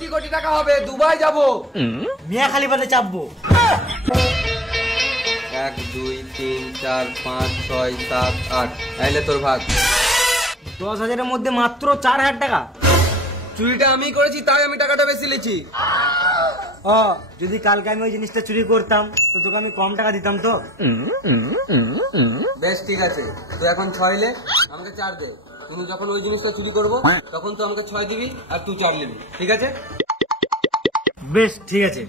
কোটি কোটি টাকা হবে, দুবাই যাবো। মিয়া খালিফাতে চাপবো। 1 2 3 4 5 6 7 8 তাইলে তোর ভাগ। 10,000-এর মধ্যে মাত্র 4,000 টাকা। চুরিটা আমি করেছি, তাই আমি টাকাটা বেশি লিছি। যদি কালকে আমি ওই জিনিসটা চুরি করতাম তো তোকে আমি কম টাকা দিতাম তো। বেশ ঠিক আছে, তুই এখন 6 লে, আমাকে 4 দে। তুমি যখন ওই জিনিসটা চুরি করবো তখন তুই আমাকে 6 দিবি আর তুই 4 নিবি, ঠিক আছে? বেশ ঠিক আছে।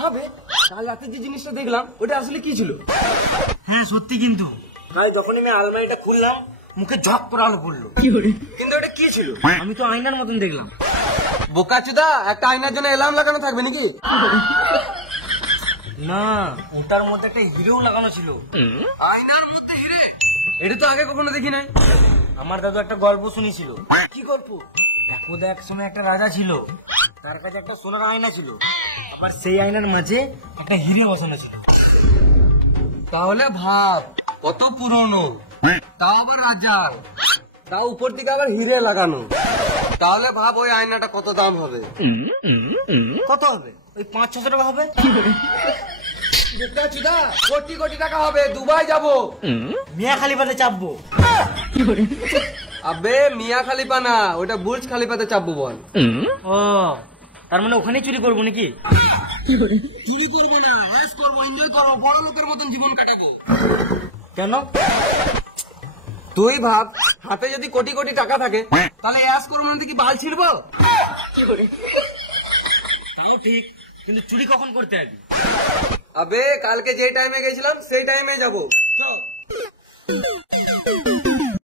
হবে, কাল রাতে যে জিনিসটা দেখলাম ওটা আসলে কি ছিল? হ্যাঁ সত্যি, কিন্তু ভাই যখন আমি আলমারিটা খুললাম মুখে ঝক করে আলো পড়লো। কিন্তু ওটা কি ছিল? আমি তো আয়নার মতন দেখলাম। বোকাচোদা, একটা আয়নার জন্য অ্যালার্ম লাগানো থাকবে নাকি? না, ওটার মধ্যে একটা হিরো লাগানো ছিল। আয়নার মধ্যে হিরে? এটা তো আগে কখনো দেখি নাই। আমার দাদু একটা গল্প শুনেছিল। কি গল্প? একদা এক সময় একটা রাজা ছিল, তার কাছে একটা সোনার আয়না ছিল, আবার সেই আয়নার মাঝে একটা হিরে বসানো ছিল। তাহলে ভাব কত পুরনো, তাও আবার রাজার, তাও উপর দিকে আবার হিরে লাগানো। তাহলে ভাব ওই আয়নাটা কত দাম হবে? কত হবে? ওই 500-600 টাকা হবে। বোকাচোদা, কোটি কোটি টাকা হবে, দুবাই যাবো। মিয়া খালিফাতে চাপবো। আবে মিয়া খালিফা না, ওটা বুর্জ খালিফাতে চাপবো বল। ও, তার মানে ওখানেই চুরি করবো নাকি? চুরি করবো না, অয়েস করবো, এনজয় করবো, বড় লোকের মতন জীবন কাটাবো। কেন? তুই ভাব, হাতে যদি কোটি কোটি টাকা থাকে তাহলে অ্যাশ করবো না, কি বাল ছিড়বো? তাও ঠিক, কিন্তু চুরি কখন করতে হবে? আবে কালকে যে টাইমে গেছিলাম সেই টাইমে যাবো।